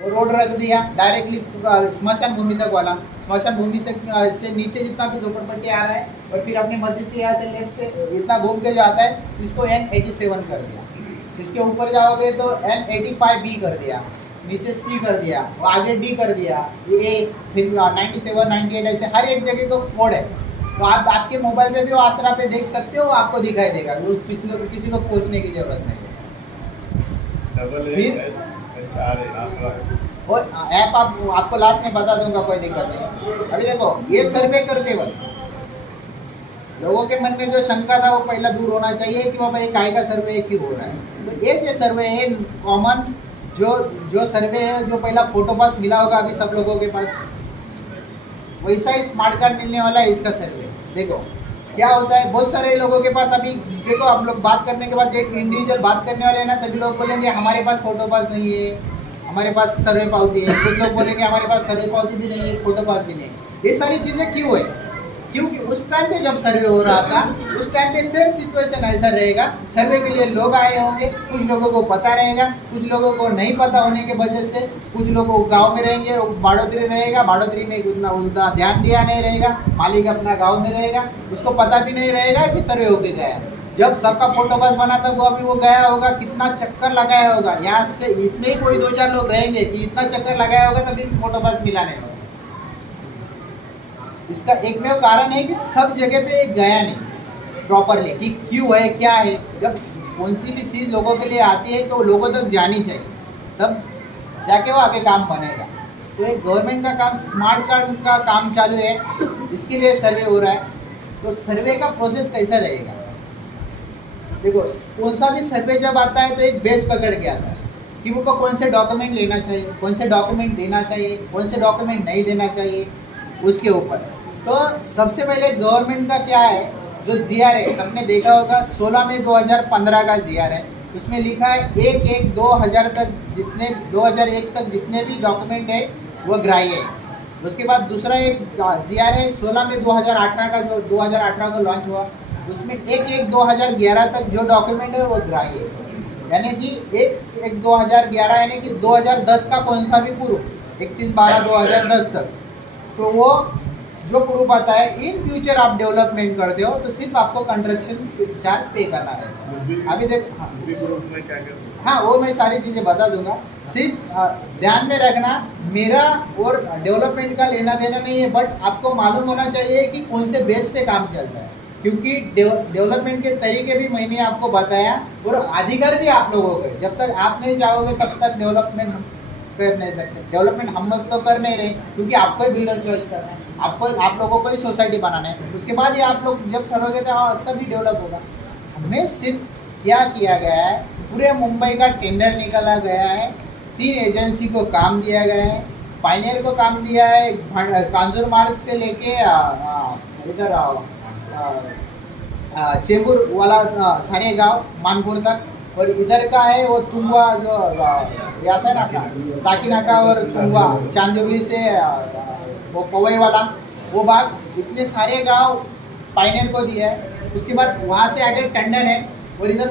वो रोड रख दिया डायरेक्टली स्मशान भूमि तक वाला, स्मशान भूमि से नीचे जितना भी झोपड़पट्टी आ रहा है और फिर अपनी मस्जिद के यहाँ से लेफ्ट से इतना घूम के जो आता है इसको N87 कर दिया। इसके ऊपर जाओगे तो N85B कर दिया, नीचे C कर दिया, आगे D कर दिया, ये A, फिर 97 98 ऐसे हर एक जगह को कोड है। तो आप आपके मोबाइल में भी वो आसरा पे देख सकते हो, आपको दिखाई देगा, वो किसी को पूछने की जरूरत नहीं है। और ऐप आपको लास्ट में बता दूंगा, कोई दिक्कत नहीं। अभी देखो ये सर्वे करते वक्त लोगों के मन में जो शंका था वो पहला दूर होना चाहिए कि बाबा ये काय का सर्वे क्यों हो रहा है। तो ये जो सर्वे है कॉमन जो सर्वे है, जो पहला फोटो पास मिला होगा अभी सब लोगों के पास, वैसा ही स्मार्ट कार्ड मिलने वाला है इसका सर्वे। देखो क्या होता है, बहुत सारे लोगों के पास अभी देखो आप लोग बात करने के बाद एक इंडिविजुअल बात करने वाले हैं ना, तभी लोग बोलेंगे हमारे पास फोटो पास नहीं है, हमारे पास सर्वे पावती है। कुछ लोग बोलेंगे हमारे पास सर्वे पावती भी नहीं है, फोटो पास भी नहीं है। ये सारी चीज़ें क्यों है? क्योंकि उस टाइम पे जब सर्वे हो रहा था उस टाइम पे सेम सिचुएशन ऐसा रहेगा, सर्वे के लिए लोग आए होंगे, कुछ लोगों को पता रहेगा, कुछ लोगों को नहीं पता होने की वजह से, कुछ लोग गांव में रहेंगे, बाड़ोतरी रहेगा, बाड़ोतरी ने उतना ध्यान दिया नहीं रहेगा, मालिक अपना गांव में रहेगा, उसको पता भी नहीं रहेगा कि सर्वे होके गया। जब सबका फोटो बस बना था वो अभी वो गया होगा, कितना चक्कर लगाया होगा, यहाँ से इसमें ही कोई 2-4 लोग रहेंगे कि इतना चक्कर लगाया होगा तभी फोटो बस मिला नहीं होगा। इसका एकमेव कारण है कि सब जगह पे गया नहीं प्रॉपरली, कि क्यों है क्या है। जब कौन सी भी चीज़ लोगों के लिए आती है तो लोगों तक जानी चाहिए, तब जाके वो आगे काम बनेगा। तो एक गवर्नमेंट का काम, स्मार्ट कार्ड का काम चालू है, इसके लिए सर्वे हो रहा है। तो सर्वे का प्रोसेस कैसा रहेगा? देखो कौन सा भी सर्वे जब आता है तो एक बेस पकड़ के आता है कि वो कौन से डॉक्यूमेंट लेना चाहिए, कौन से डॉक्यूमेंट देना चाहिए, कौन से डॉक्यूमेंट नहीं देना चाहिए, उसके ऊपर। तो सबसे पहले गवर्नमेंट का क्या है, जो GR है सबने देखा होगा 16 में 2015 का GR है, उसमें लिखा है 1/1/2000 तक जितने 2001 तक जितने भी डॉक्यूमेंट है वो ग्राह्य है। उसके बाद दूसरा एक GR है 16 में 2018 का, जो 2018 को लॉन्च हुआ, उसमें 1/1/2011 तक जो डॉक्यूमेंट है वो ग्राह्य है। यानी कि 1/1/2011 यानी कि 2010 का कौन सा भी प्रूफ 31/12/2010 तक, तो वो जो प्रूफ आता है, इन फ्यूचर आप डेवलपमेंट करते हो तो सिर्फ आपको कंस्ट्रक्शन चार्ज पे करना है। अभी देखो हाँ वो मैं सारी चीज़ें बता दूंगा। सिर्फ ध्यान में रखना, मेरा और डेवलपमेंट का लेना देना नहीं है, बट आपको मालूम होना चाहिए कि कौन से बेस पे काम चलता है, क्योंकि डेवलपमेंट के तरीके भी मैंने आपको बताया और अधिकार भी आप लोगों के। जब तक आप नहीं चाहोगे तब तक डेवलपमेंट हम कर नहीं सकते। डेवलपमेंट हम लोग तो कर नहीं रहे, क्योंकि आपको ही बिल्डर चॉइस करना है, आप लोगों को ही सोसाइटी बनाना है, उसके बाद ही आप लोग जब करोगे तो तभी डेवलप होगा। हमें सिर्फ क्या किया गया है, पूरे मुंबई का टेंडर निकाला गया है, 3 एजेंसी को काम दिया गया है। पाइनियर को काम दिया है कांजूर मार्ग से लेके इधर चेंबूर वाला सारे गांव मानपुर तक, और इधर का है वो तुंगवा जो आता है ना अपना साकिनाका और तुंगवा चांदोली से वो पवई वाला वो भाग, इतने सारे गांव पाइनियर को दिया है। उसके बाद वहाँ से आगे टंडन है और इधर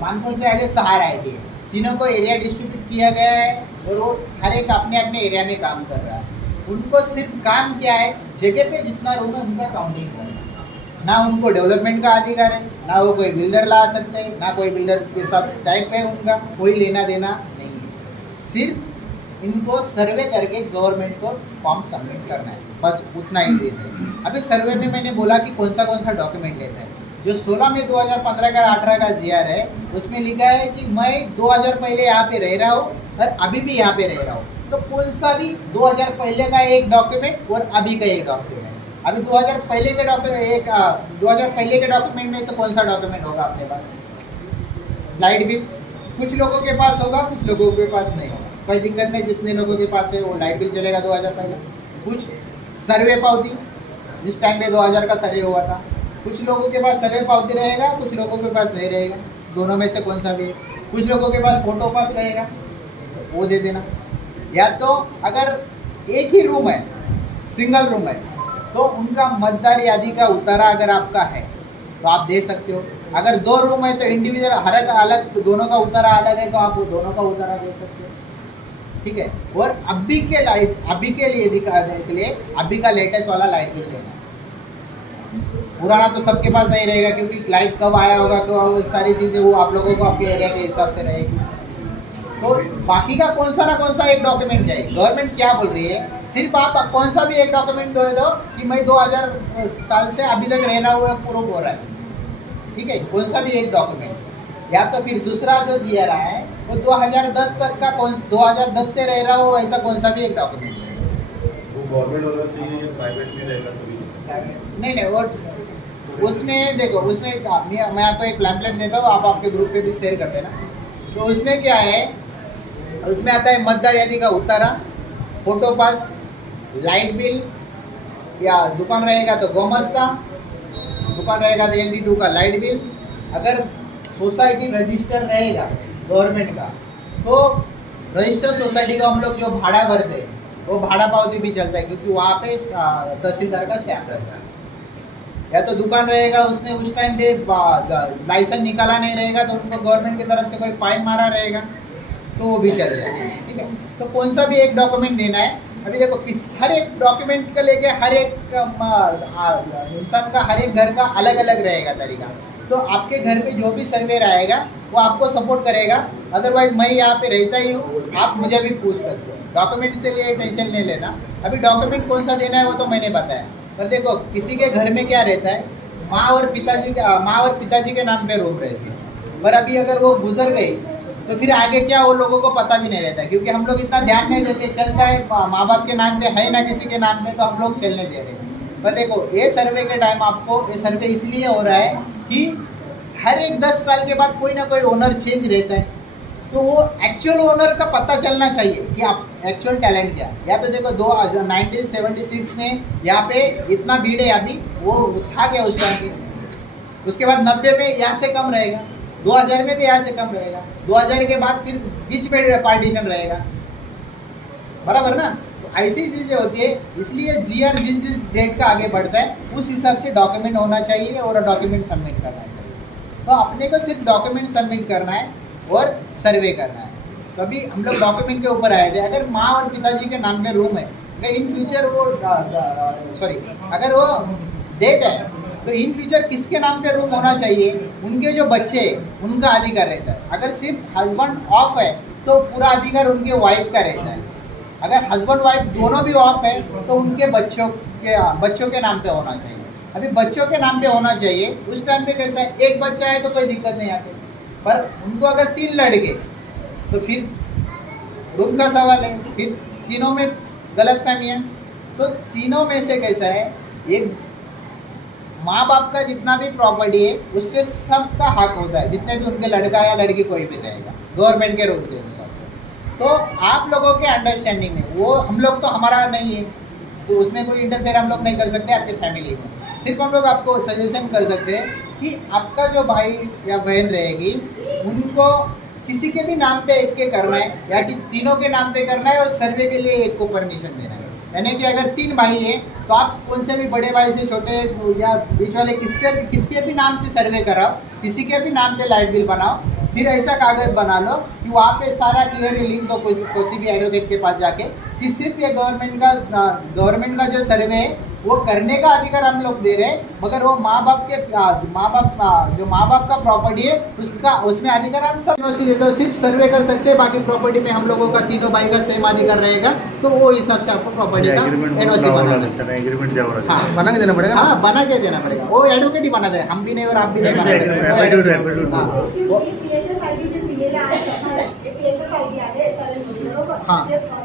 मानपुर से आगे सहारा IT है। तीनों को एरिया डिस्ट्रीब्यूट किया गया है और वो हर एक अपने अपने एरिया में काम कर रहा है। उनको सिर्फ काम क्या है, जगह पे जितना रूम है उनका काउंटिंग करना। ना उनको डेवलपमेंट का अधिकार है, ना वो कोई बिल्डर ला सकते हैं, ना कोई बिल्डर के साथ टाइप है, उनका कोई लेना देना नहीं है। सिर्फ इनको सर्वे करके गवर्नमेंट को फॉर्म सबमिट करना है, बस उतना ही चीज़ है। अभी सर्वे में मैंने बोला कि कौन सा डॉक्यूमेंट लेता है। जो 16 में 2015 का 18 का GR है उसमें लिखा है कि मैं 2000 पहले यहाँ पे रह रहा हूँ और अभी भी यहाँ पे रह रहा हूँ, तो कौन सा भी 2000 पहले का एक डॉक्यूमेंट और अभी का एक डॉक्यूमेंट। अभी 2000 पहले के डॉक्यूमेंट में से कौन सा डॉक्यूमेंट होगा अपने पास? लाइट बिल कुछ लोगों के पास होगा, कुछ लोगों के पास नहीं होगा, कोई दिक्कत नहीं। जितने लोगों के पास है वो लाइट बिल चलेगा 2000 पहले। कुछ सर्वे पावती, जिस टाइम पे 2000 का सर्वे हुआ था, कुछ लोगों के पास सर्वे पावती रहेगा, कुछ लोगों के पास नहीं रहेगा, दोनों में से कौन सा भी है। कुछ लोगों के पास फोटो पास रहेगा, तो वो दे देना। या तो अगर एक ही रूम है, सिंगल रूम है, तो उनका मतदार यादी का उतारा अगर आपका है तो आप दे सकते हो। अगर 2 रूम है तो इंडिविजुअल हर अलग दोनों का उतारा अलग है, तो आप वो दोनों का उतारा दे सकते हो। ठीक है। और अभी के लिए दिखाने के लिए अभी का लेटेस्ट वाला लाइट बिल देना है। पुराना तो सबके पास नहीं रहेगा, क्योंकि लाइट कब आया होगा तो सारी चीज़ें वो आप लोगों को आपके एरिया के हिसाब से रहेगी। तो बाकी का कौन सा एक डॉक्यूमेंट चाहिए। गवर्नमेंट क्या बोल रही है, सिर्फ आप कौन सा भी एक डॉक्यूमेंट दे दो कि मैं 2000 साल से अभी तक रह रहा हूँ, प्रूफ हो रहा है, ठीक है। कौन सा भी एक डॉक्यूमेंट, या तो फिर दूसरा जो दिया रहा है वो 2010 तक का 2010 से रह रहा हो ऐसा कौन सा भी एक डॉक्यूमेंट है। वो गवर्नमेंट होना चाहिए या प्राइवेट भी रहेगा तो नहीं वो उसमें देखो, उसमें मैं आपको एक पैम्फलेट देता हूँ, आप आपके ग्रुप पे भी शेयर कर देना। तो उसमें क्या है, उसमें आता है मतदार यादी का उतारा, फोटो पास, लाइट बिल, या दुकान रहेगा तो गोमस्ता, दुकान रहेगा तो LD2 का लाइट बिल। अगर सोसाइटी रजिस्टर रहेगा गवर्नमेंट का तो रजिस्टर सोसाइटी का हम लोग जो भाड़ा भरते हैं वो भाड़ा पावती भी चलता है, क्योंकि वहाँ पे तहसीलदार का स्टैम्प रहता है। या तो दुकान रहेगा, उसने उस टाइम पे लाइसेंस निकाला नहीं रहेगा तो उनको गवर्नमेंट की तरफ से कोई फाइन मारा रहेगा तो वो भी चल जाएगा, ठीक है। तो कौन सा भी एक डॉक्यूमेंट देना है। अभी देखो हर एक डॉक्यूमेंट को लेके हर एक इंसान का, हर एक घर का अलग अलग रहेगा तरीका। तो आपके घर पे जो भी सर्वेयर आएगा वो आपको सपोर्ट करेगा, अदरवाइज मैं यहाँ पे रहता ही हूँ, आप मुझे भी पूछ सकते हो। डॉक्यूमेंट से लिए टेंशन नहीं लेना। अभी डॉक्यूमेंट कौन सा देना है वो तो मैंने बताया, पर देखो किसी के घर में क्या रहता है, माँ और पिताजी के नाम पे रूम रहती है, पर अभी अगर वो गुजर गई तो फिर आगे क्या वो लोगों को पता भी नहीं रहता, क्योंकि हम लोग इतना ध्यान नहीं देते, चलता है माँ बाप के नाम पे है ना किसी के नाम पे तो हम लोग चलने दे रहे हैं। पर देखो ये सर्वे के टाइम आपको, ये सर्वे इसलिए हो रहा है कि हर एक 10 साल के बाद कोई ना कोई ओनर चेंज रहता है, तो वो एक्चुअल ओनर का पता चलना चाहिए कि आप एक्चुअल टैलेंट क्या है। या तो देखो 1976 में यहाँ पे इतना भीड़ है, अभी वो था क्या उस टाइम पे, उसके बाद 90 में यहाँ से कम रहेगा, 2000 में भी यहाँ से कम रहेगा, 2000 के बाद फिर बीच में पार्टीशन रहेगा, बराबर ना। तो ऐसी चीज़ें होती है, इसलिए GR जिस डेट का आगे बढ़ता है उस हिसाब से डॉक्यूमेंट होना चाहिए और डॉक्यूमेंट सबमिट करना चाहिए। तो अपने को सिर्फ डॉक्यूमेंट सबमिट करना है और सर्वे करना है। कभी हम लोग डॉक्यूमेंट के ऊपर आए थे, अगर माँ और पिताजी के नाम पे रूम है, अगर इन फ्यूचर वो अगर वो डेट है तो इन फ्यूचर किसके नाम पे रूम होना चाहिए, उनके जो बच्चे हैं उनका अधिकार रहता है। अगर सिर्फ हस्बैंड ऑफ है तो पूरा अधिकार उनके वाइफ का रहता है। अगर हस्बैंड वाइफ दोनों भी ऑफ है तो उनके बच्चों के नाम पे होना चाहिए। अभी बच्चों के नाम पे होना चाहिए, उस टाइम पे कैसा है, एक बच्चा है तो कोई दिक्कत नहीं आती, पर उनको अगर 3 लड़के तो फिर रूम का सवाल है, फिर तीनों में गलत फहमी है। तो तीनों में से कैसा है, एक माँ बाप का जितना भी प्रॉपर्टी है उस पर सबका हक होता है, जितने भी उनके लड़का या लड़की कोई भी रहेगा गवर्नमेंट के रूल के हिसाब से। तो आप लोगों के अंडरस्टैंडिंग में वो, हम लोग तो हमारा नहीं है तो उसमें कोई इंटरफेयर हम लोग नहीं कर सकते आपकी फैमिली में। सिर्फ हम लोग आपको सजेशन कर सकते हैं कि आपका जो भाई या बहन रहेगी उनको किसी के भी नाम पे एक के करना है या कि तीनों के नाम पे करना है और सर्वे के लिए एक को परमिशन देना है। यानी कि अगर 3 भाई है तो आप कौन से भी बड़े भाई से छोटे या बीच वाले किसके भी नाम से सर्वे कराओ, किसी के भी नाम पे लाइट बिल बनाओ, फिर ऐसा कागज़ बना लो कि वहाँ पे सारा क्लियरली लिंक दो किसी भी एडवोकेट के पास जाके कि सिर्फ ये गवर्नमेंट का जो सर्वे है वो करने का अधिकार हम लोग दे रहे हैं, मगर वो माँ बाप का प्रॉपर्टी है उसमें अधिकार हम सब सिर्फ सर्वे कर सकते हैं। बाकी प्रॉपर्टी में हम लोगों का तीनों भाई का सेम अधिकार रहेगा, तो वो हिसाब से आपको प्रॉपर्टी का NOC बना के देना पड़ेगा। हाँ, बना के देना पड़ेगा, वो एडवोकेट ही बना दे, हम भी नहीं और आप भी नहीं बना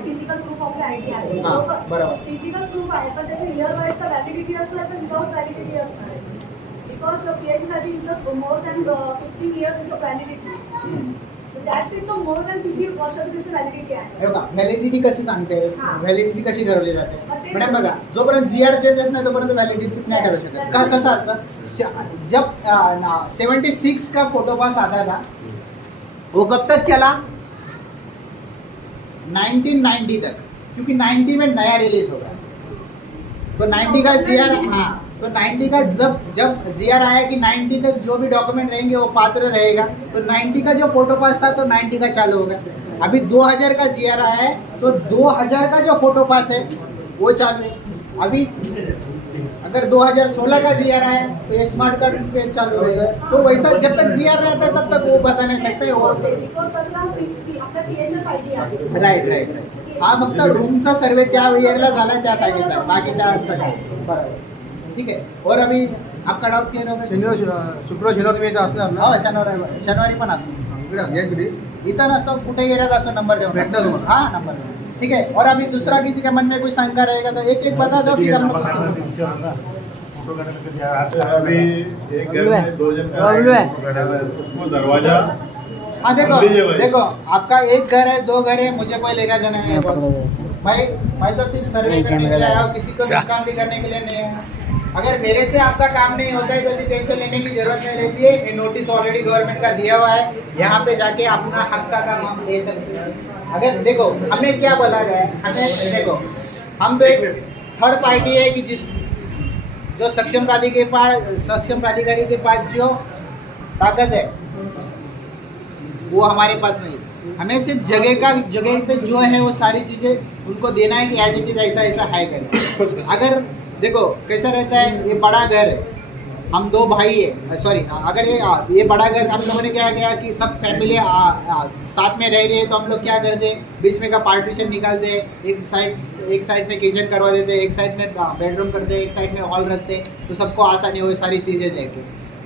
फिजिकल प्रूफ ऑफ आयडी आहे, बरोबर फिजिकल प्रूफ आहे पण त्याचे इयर वाईज का व्हॅलिडिटी असणार तर विदाउट व्हॅलिडिटी असणार आहे, बिकॉज PhD साठी is more than 15 years with validity, that's it, more than 50 वर्षाची त्याची व्हॅलिडिटी आहे। बघा व्हॅलिडिटी कशी सांगते, व्हॅलिडिटी कशी ठरवली जाते मॅडम, बघा जोपर्यंत GR देत नाही तोपर्यंत व्हॅलिडिटी नाही ठरवू शकत। कसं असतं, जब 76 का फोटो पास आता था वो कब तक चला, 1990 तक, क्योंकि 90 में नया रिलीज होगा तो 90 का GR, हाँ तो 90 का जब GR आया कि 90 तक जो भी डॉक्यूमेंट रहेंगे वो पात्र रहेगा, तो 90 का जो फोटो पास था तो 90 का चालू होगा। अभी 2000 का जीआर आया है तो 2000 का जो फोटो पास है वो चालू है। अभी अगर 2016 का जीआर आया है तो ये स्मार्ट कार्ड पे चालू रहेगा। तो वैसा जब तक जीआर रहता है तब तक वो बता नहीं सकते वो तो बिकॉज कसं आपल्या PHS ID आहे राईट राईट राईट हा फक्त रूमचा सर्वे त्या इयरला झाला आहे त्यासाठीचा बाकी त्यासाठी बरोबर ठीक आहे। और अभी आपका डाऊट क्लिअर होगा शुक्र शनिवार तुम्ही इथे असणार ना? हो शनिवारी पण असतो इकडे या इकडे इथं नसतो कुठे एरियात असतो नंबर देऊन भेटणार तुम्हाला. हाँ नंबर देऊन ठीक है। और अभी दूसरा किसी के मन में कुछ शंका रहेगा तो एक एक बता दो फिर हम लोग अभी एक घर में 2 जन का है, उसको दरवाजा हाँ देखो लीजिए भाई। देखो आपका एक घर है 2 घर है मुझे कोई लेना देना नहीं है बॉस। मैं तो सिर्फ सर्वे करने के लिए आया हूँ किसी को नुकसान भी करने के लिए नहीं है। अगर मेरे से आपका काम नहीं होता है तो भी टेंशन लेने की जरूरत नहीं रहती है। ये नोटिस ऑलरेडी गवर्नमेंट का दिया हुआ है यहाँ पे जाके अपना हक का काम हम ले सकते हैं। अगर देखो हमें क्या बोला गया है हमें देखो हम तो एक थर्ड पार्टी है कि जो सक्षम प्राधिकारी के पास जो ताकत है वो हमारे पास नहीं है। हमें सिर्फ जगह पे जो है वो सारी चीज़ें उनको देना है कि एज इट इज ऐसा ऐसा है करके। अगर देखो कैसा रहता है ये बड़ा घर है हम 2 भाई है सॉरी अगर ये बड़ा घर हम लोगों ने क्या किया कि सब फैमिली साथ में रह रही है तो हम लोग क्या करते बीच में का पार्टीशन निकाल दे एक साइड में किचन करवा देते एक साइड में बेडरूम करते एक साइड में हॉल रखते तो सबको आसानी हो सारी चीज़ें देके।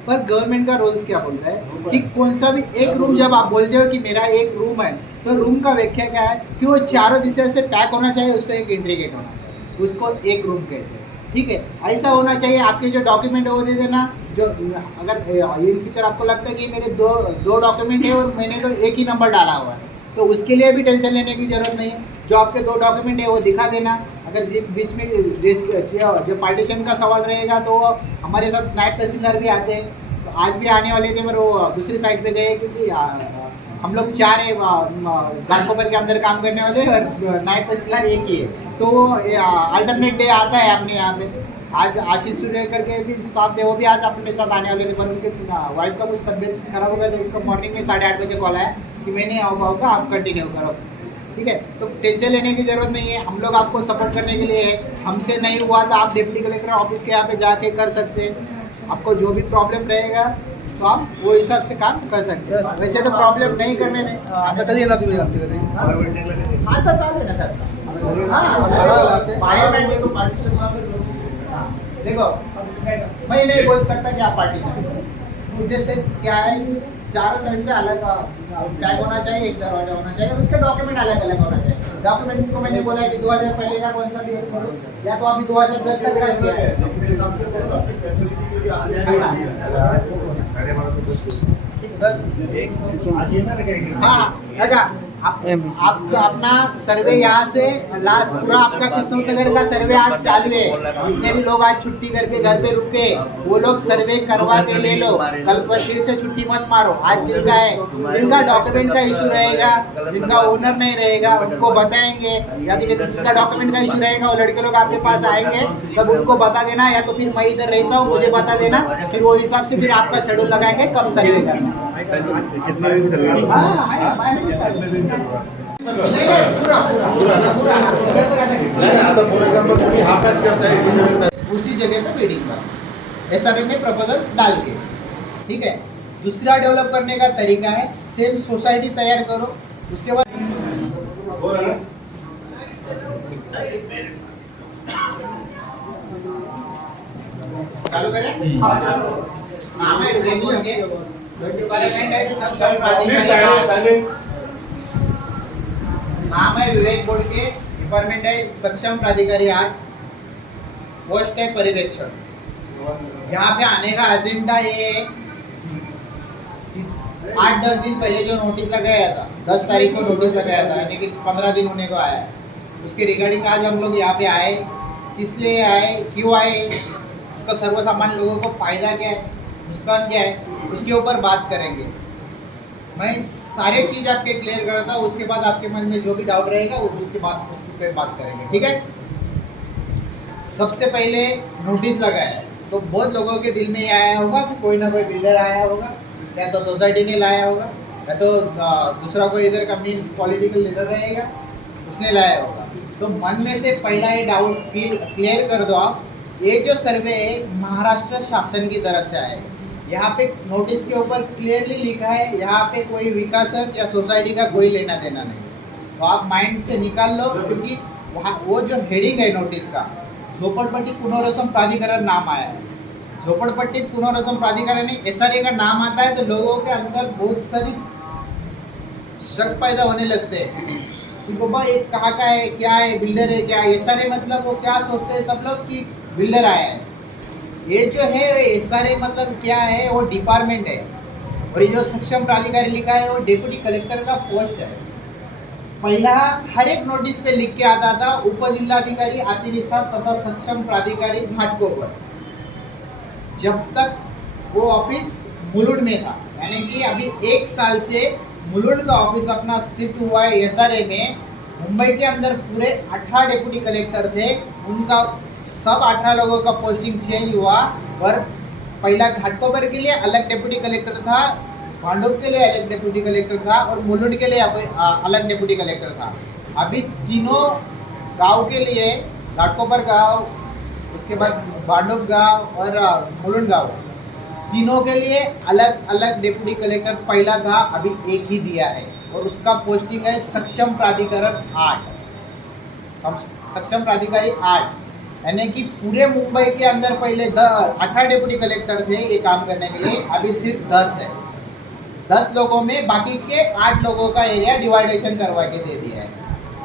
पर गवर्नमेंट का रूल्स क्या बोलता है कि कौन सा भी एक रूम जब आप बोलते हो कि मेरा एक रूम है तो रूम का व्याख्या क्या है कि वो चारों दिशा से पैक होना चाहिए उसको एक इंट्रीगेट होना चाहिए उसको एक रूम कहते हैं ठीक है। ऐसा होना चाहिए आपके जो डॉक्यूमेंट है वो दे देना जो अगर इन फ्यूचर आपको लगता है कि मेरे दो डॉक्यूमेंट है और मैंने तो एक ही नंबर डाला हुआ है तो उसके लिए भी टेंशन लेने की जरूरत नहीं है। जो आपके 2 डॉक्यूमेंट है वो दिखा देना। अगर बीच में जो पार्टीशन का सवाल रहेगा तो हमारे साथ नायब तहसीलदार भी आते हैं तो आज भी आने वाले थे पर वो दूसरी साइड पे गए क्योंकि हम लोग 4 है घाटकोपर के अंदर काम करने वाले और नायब तहसीलदार एक ही है तो अल्टरनेट डे आता है अपने यहाँ पे। आज आशीष सूर्य करके भी साथ थे वो भी आज अपने साथ आने वाले थे पर उनके वाइफ का कुछ तबीयत खराब हो गया तो उसका मॉर्निंग में 8:30 बजे कॉल आया कि मैं नहीं आऊँगा आप कंटिन्यू करो ठीक है। तो टेंशन लेने की जरूरत नहीं है हम लोग आपको सपोर्ट करने के लिए है। हमसे नहीं हुआ तो आप डिप्टी कलेक्टर ऑफिस के यहाँ पे जाके कर सकते हैं। आपको जो भी प्रॉब्लम रहेगा तो आप वो हिसाब से काम कर सकते हैं। वैसे तो प्रॉब्लम नहीं करने में आता कधी येणार तुम्ही आमच्या घरी? आता चालू है ना सर तो पार्टीशन देखो मैं नहीं बोल सकता कि आप पार्टीशन मुझे से क्या है चारों साइड से अलग टैग होना चाहिए एक दरवाजा होना चाहिए उसके डॉक्यूमेंट अलग अलग होना चाहिए। डॉक्यूमेंट को मैंने बोला है कि 2000 पहले का कौन सा भी या तो अभी 2010 तक का दिया है। हाँ लगा आपका अपना सर्वे यहाँ से लास्ट पूरा आपका कृष्णनगर का सर्वे आज चालू है। जितने भी लोग आज छुट्टी करके घर पे रुके वो लोग सर्वे करवा के ले लो। कल पर फिर से छुट्टी मत मारो। आज जिनका है जिनका डॉक्यूमेंट का इशू रहेगा जिनका ओनर नहीं रहेगा उनको बताएंगे या तो जिनका डॉक्यूमेंट का इशू रहेगा वो लड़के लोग आपके पास आएंगे तब उनको बता देना या तो फिर मैं इधर रहता हूँ मुझे बता देना फिर वो हिसाब से फिर आपका शेड्यूल लगाएंगे कब सर्वे करना। कितने दिन चलेगा? आता फॉर एग्जांपल तुम्ही हा पॅच करताय उसी जगह पे बिल्डिंग पर एसआरएम में प्रपोजल डाल के ठीक है। दूसरा डेवलप करने का तरीका है सेम सोसाइटी तैयार करो उसके बाद चालू करें। नाम है विवेक बोर्ड के डिपार्टमेंट है सक्षम प्राधिकारी नाम है विवेक बोर्ड के डिपार्टमेंट है सक्षम प्राधिकारी 8 पोस्ट है पर्यवेक्षक। यहाँ पे आने का एजेंडा ये 8-10 दिन पहले जो नोटिस लगाया था 10 तारीख को नोटिस लगाया था यानी कि 15 दिन होने को आया है उसके रिगार्डिंग आज हम लोग यहाँ पे आए इसलिए आए क्यों आए इसका सर्वसामान्य लोगों को फायदा क्या है नुकसान क्या है उसके ऊपर बात करेंगे। मैं सारे चीज़ आपके क्लियर करता हूँ उसके बाद आपके मन में जो भी डाउट रहेगा वो उसके पे बात करेंगे ठीक है। सबसे पहले नोटिस लगाया तो बहुत लोगों के दिल में ये आया होगा कि कोई ना कोई बिल्डर आया होगा या तो सोसाइटी ने लाया होगा या तो दूसरा कोई इधर का मेन पॉलिटिकल लीडर रहेगा, उसने लाया होगा। तो मन में से पहला ये डाउट क्लियर कर दो आप, ये जो सर्वे है महाराष्ट्र शासन की तरफ से आया है। यहाँ पे नोटिस के ऊपर क्लियरली लिखा है यहाँ पे कोई विकासक या सोसाइटी का कोई लेना देना नहीं। तो आप माइंड से निकाल लो, क्योंकि वहाँ वो जो हेडिंग है नोटिस का, झोपड़पट्टी पुनर्वसन प्राधिकरण नाम आया है। झोपड़पट्टी पुनर्वसन प्राधिकरण में SRA का नाम आता है तो लोगों के अंदर बहुत सारी शक पैदा होने लगते हैं कि बाबा ये कहाँ का है, क्या है, बिल्डर है क्या। SRA मतलब वो क्या सोचते हैं सब लोग कि बिल्डर आया है। ये जो है SRA मतलब क्या है, वो डिपार्टमेंट है। और ये जो सक्षम प्राधिकारी लिखा है वो डेप्यूटी कलेक्टर का पोस्ट है। पहला हर एक नोटिस पे लिख के आता था उप जिलाधिकारी अतिरिक्त तथा सक्षम प्राधिकारी घाटकोपर। जब तक वो ऑफिस मुलुंड में था, यानी कि अभी 1 साल से मुलुंड का ऑफिस अपना शिफ्ट हुआ है SRA में। मुंबई के अंदर पूरे 18 डेप्यूटी कलेक्टर थे, उनका सब 18 लोगों का पोस्टिंग चेंज हुआ। और पहला घाटकोपर के लिए अलग डेप्यूटी कलेक्टर था, भांडुप के लिए अलग डेप्यूटी कलेक्टर था और मुलुंड के लिए अलग डेप्यूटी कलेक्टर था। अभी तीनों गांव के लिए, घाटकोपर गांव, उसके बाद भांडुप गांव और मुलुंड गांव, तीनों के लिए अलग अलग डेप्यूटी कलेक्टर पहला था, अभी एक ही दिया है। और उसका पोस्टिंग है सक्षम प्राधिकरण 8, सक्षम प्राधिकारी 8। यानी कि पूरे मुंबई के अंदर पहले 18 डेप्यूटी कलेक्टर थे ये काम करने के लिए, अभी सिर्फ 10 है। 10 लोगों में बाकी के 8 लोगों का एरिया डिवाइडेशन करवा के दे दिया है।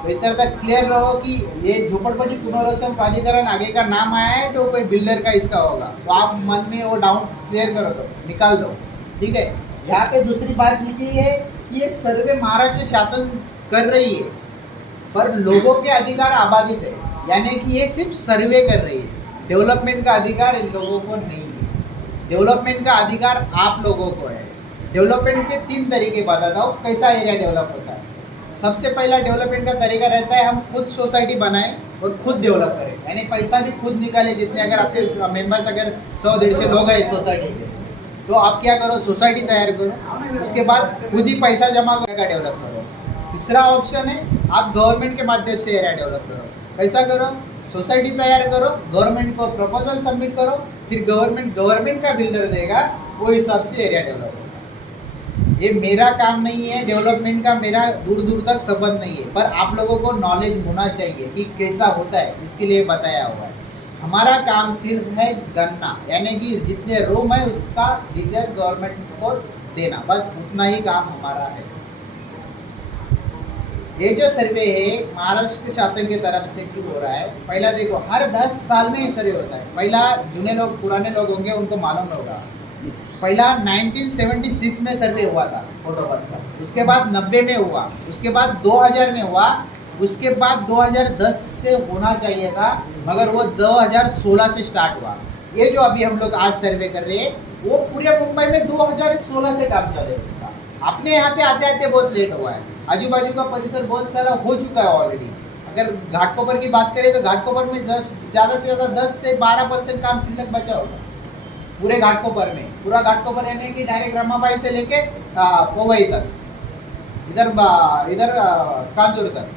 तो इस तरह तक क्लियर रहो कि ये झोपड़पट्टी पुनर्वसन प्राधिकरण आगे का नाम आया है तो कोई बिल्डर का इसका होगा। तो आप मन में वो डाउट क्लियर करो, तो निकाल दो, ठीक है। यहाँ पे दूसरी बात लिखी है कि ये सर्वे महाराष्ट्र शासन कर रही है पर लोगों के अधिकार आबादित है, यानी कि ये सिर्फ सर्वे कर रही है। डेवलपमेंट का अधिकार इन लोगों को नहीं है। डेवलपमेंट का अधिकार आप लोगों को है। डेवलपमेंट के 3 तरीके बताता हूँ कैसा एरिया डेवलप होता है। सबसे पहला डेवलपमेंट का तरीका रहता है हम खुद सोसाइटी बनाएं और खुद डेवलप करें, यानी पैसा भी खुद निकालें। जितने अगर आपके मेंबर्स अगर 100-150 लोग हैं सोसाइटी के, तो आप क्या करो, सोसाइटी तैयार करो, उसके बाद खुद ही पैसा जमा करके डेवलप करो। तीसरा ऑप्शन है आप गवर्नमेंट के माध्यम से एरिया डेवलप करो। कैसा करो, सोसाइटी तैयार करो, गवर्नमेंट को प्रपोजल सबमिट करो, फिर गवर्नमेंट का बिल्डर देगा, वो हिसाब से एरिया डेवलप होगा। ये मेरा काम नहीं है, डेवलपमेंट का मेरा दूर दूर तक संबंध नहीं है, पर आप लोगों को नॉलेज होना चाहिए कि कैसा होता है, इसके लिए बताया हुआ है। हमारा काम सिर्फ है गणना, यानी कि जितने रूम है उसका डिटेल गवर्नमेंट को देना, बस उतना ही काम हमारा है। ये जो सर्वे है महाराष्ट्र शासन की तरफ से क्यों हो रहा है, पहला देखो हर 10 साल में ये सर्वे होता है। पहला जुने लोग, पुराने लोग होंगे उनको मालूम होगा, पहला 1976 में सर्वे हुआ था फोटो बस का, उसके बाद 90 में हुआ, उसके बाद 2000 में हुआ, उसके बाद 2010 से होना चाहिए था मगर वो 2016 से स्टार्ट हुआ। ये जो अभी हम लोग आज सर्वे कर रहे हैं वो पूरे मुंबई में 2016 से काम चल रहा है उसका। अपने यहाँ पे आते आते बहुत लेट हुआ है, आजू बाजू का परिसर बहुत सारा हो चुका है ऑलरेडी। अगर घाटकोपर की बात करें तो घाटकोपर में ज़्यादा से ज़्यादा 10 से 12% काम सिलक बचा होगा पूरे घाटकोपर में। पूरा घाटकोपर यानी कि डायरेक्ट रमाबाई से लेके पोवई तक, इधर कांजूर तक,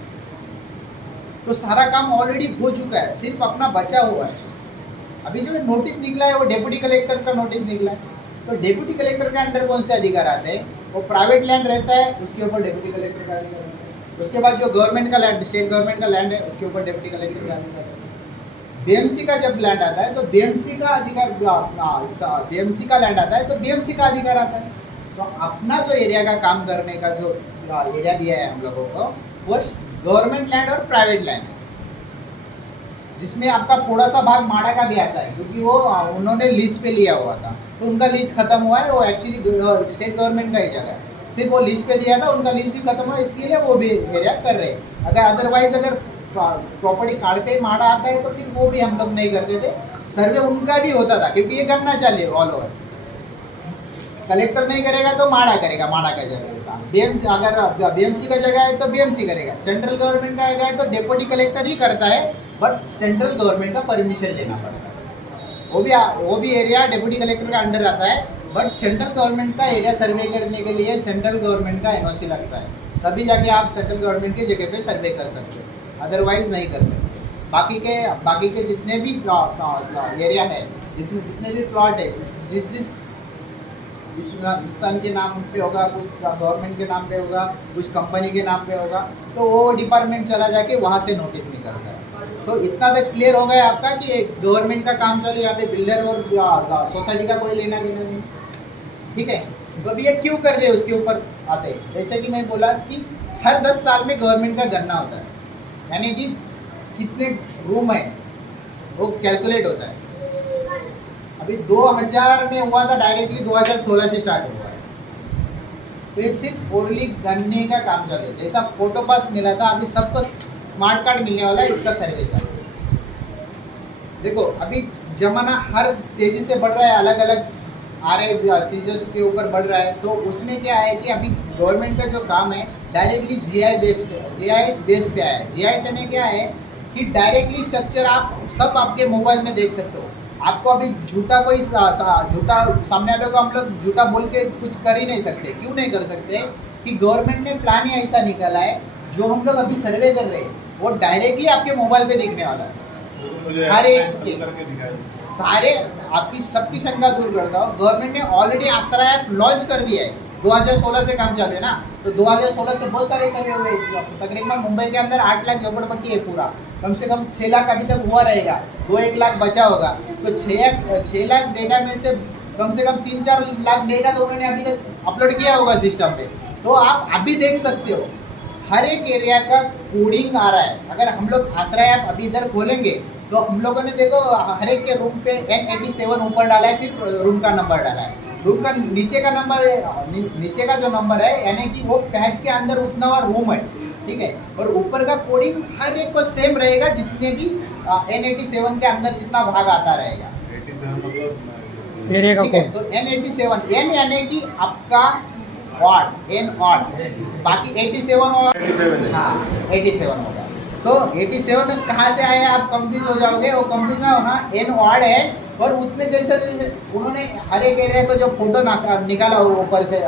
तो सारा काम ऑलरेडी हो चुका है, सिर्फ अपना बचा हुआ है। अभी जो नोटिस निकला है वो डेप्यूटी कलेक्टर का नोटिस निकला है, तो डेप्यूटी कलेक्टर के अंडर कौन से अधिकार आते हैं, वो प्राइवेट लैंड रहता है उसके ऊपर डेप्यूटी कलेक्टर का अधिकार रहता है। उसके बाद जो गवर्नमेंट का लैंड, स्टेट गवर्नमेंट का लैंड है उसके ऊपर डेप्यूटी कलेक्टर का अधिकार रहता है। बीएमसी का जब लैंड आता है तो बीएमसी का अधिकार, बीएमसी का लैंड आता है तो बीएमसी का अधिकार आता है। तो अपना जो एरिया का काम करने का जो एरिया दिया है हम लोगों को वो गवर्नमेंट लैंड और प्राइवेट लैंड है, जिसमें आपका थोड़ा सा भाग माड़ा का भी आता है क्योंकि वो उन्होंने लीज पे लिया हुआ था, तो उनका लीज खत्म हुआ है। वो एक्चुअली स्टेट गवर्नमेंट का ही जगह है, सिर्फ वो लीज पे दिया था, उनका लीज भी खत्म हुआ, इसके लिए वो भी एरिया कर रहे हैं। अगर अदरवाइज अगर प्रॉपर्टी कार्ड पे माड़ा आता है तो फिर वो भी हम लोग नहीं करते थे। सर्वे उनका भी होता था क्योंकि ये करना चाहिए ऑल ओवर। कलेक्टर नहीं करेगा तो माड़ा करेगा, माड़ा का जगह का बीएमसी, अगर बीएमसी का जगह है तो बीएमसी करेगा, सेंट्रल गवर्नमेंट का जगह है तो डेप्यूटी कलेक्टर ही करता है, बट सेंट्रल गवर्नमेंट का परमिशन लेना पड़ता है। वो भी एरिया डेप्यूटी कलेक्टर का अंडर आता है, बट सेंट्रल गवर्नमेंट का एरिया सर्वे करने के लिए सेंट्रल गवर्नमेंट का एनओसी लगता है, तभी जाके आप सेंट्रल गवर्नमेंट की जगह पे सर्वे कर सकते हो, अदरवाइज नहीं कर सकते। बाकी के जितने भी एरिया है, जितने भी प्लॉट है, जिस इंसान के नाम पे होगा, कुछ गवर्नमेंट के नाम पे होगा, कुछ कंपनी के नाम पे होगा, तो वो डिपार्टमेंट चला जाके वहाँ से नोटिस निकलता है। तो इतना तक क्लियर हो गया आपका कि गवर्नमेंट का काम चालू, यहाँ पे बिल्डर और सोसाइटी का कोई लेना देना नहीं, ठीक है। तो अब ये क्यों कर रहे हैं उसके ऊपर आते हैं। जैसे कि मैं बोला कि हर 10 साल में गवर्नमेंट का गणना होता है, यानी कि कितने रूम है वो कैलकुलेट होता है। अभी 2000 में हुआ था, डायरेक्टली 2016 से स्टार्ट हुआ है। तो ये सिर्फ ओरली गणने का काम चल रहा है। जैसा फोटो पास मिला था, अभी सबको स्मार्ट कार्ड मिलने वाला है, इसका सर्वे चालू है। देखो अभी जमाना हर तेजी से बढ़ रहा है, अलग अलग आ रहे चीज़ों के ऊपर बढ़ रहा है। तो उसमें क्या है कि अभी गवर्नमेंट का जो काम है डायरेक्टली जीआईएस बेस्ड पे आया है। जीआईएस यानी क्या है कि डायरेक्टली स्ट्रक्चर आप सब आपके मोबाइल में देख सकते हो। आपको अभी झूठा सामने वाले को हम लोग झूठा बोल के कुछ कर ही नहीं सकते। क्यों नहीं कर सकते कि गवर्नमेंट ने प्लान ही ऐसा निकाला है, जो हम लोग अभी सर्वे कर रहे हैं वो डायरेक्टली आपके मोबाइल पे दिखने वाला है। हर एक के सारे आपकी सबकी शंका दूर करता हूँ। गवर्नमेंट ने ऑलरेडी आसरा ऐप लॉन्च कर दिया है, 2016 से काम चालू है ना, तो 2016 से बहुत सारे सर्वे हुए। तकरीबन मुंबई के अंदर 8 लाख झोपड़पट्टी है पूरा, कम से कम 6 लाख अभी तक हुआ रहेगा, 2-1 लाख बचा होगा। तो 6 लाख डेटा में से कम 3-4 लाख डेटा तो उन्होंने अभी तक अपलोड किया होगा सिस्टम पे। तो आप अभी देख सकते हो हर एक एरिया का कोडिंग आ रहा है। अगर हम लोग आसरा ऐप अभी इधर खोलेंगे तो हम लोगों ने देखो हर एक के रूम पे N87 ऊपर डाला है, फिर रूम का नंबर डाला है। रूम का नीचे का जो नंबर है यानी कि वो पैच के अंदर उतना और रूम है, ठीक है। और ऊपर का कोडिंग हर एक को सेम रहेगा, जितने भी N87 के अंदर जितना भाग आता रहेगा, एरिया का ठीक है। तो N87 N यानी कि आपका ऑड, N ऑड, बाकी 87 और 87 होगा। तो 87 कहाँ से आया आप कंफ्यूज हो जाओगे, वो कंफ्यूज ना होना, N ऑड है। और उतने जैसे उन्होंने हर एक एरिया को जो फोटो निकाला ऊपर से